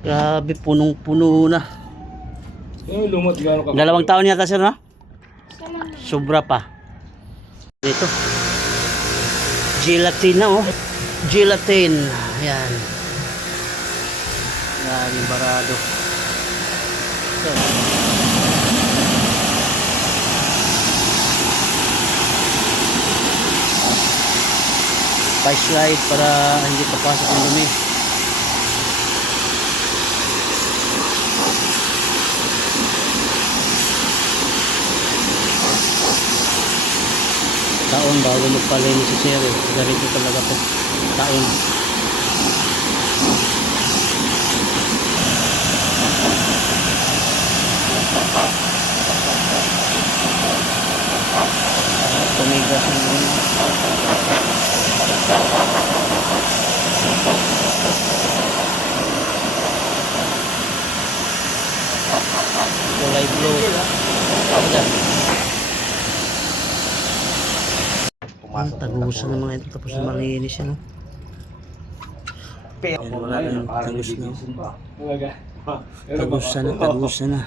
Grabe, punong-puno na. Lumot gano'n ka. 2 taon yata sir, no? Sobra pa. Ito. Gelatin na, oh. Gelatin. Ayan. Yan yung barado. So. Pa-slide para hindi papasok ang dumi. Taon bago magpalinis si sir. Ganito talaga po. Taon. Tumigas ng dumi. Kulay blue. Tagusan ng mga ito tapos na malinis yan. Wala na yung tagus na. Tagusan na.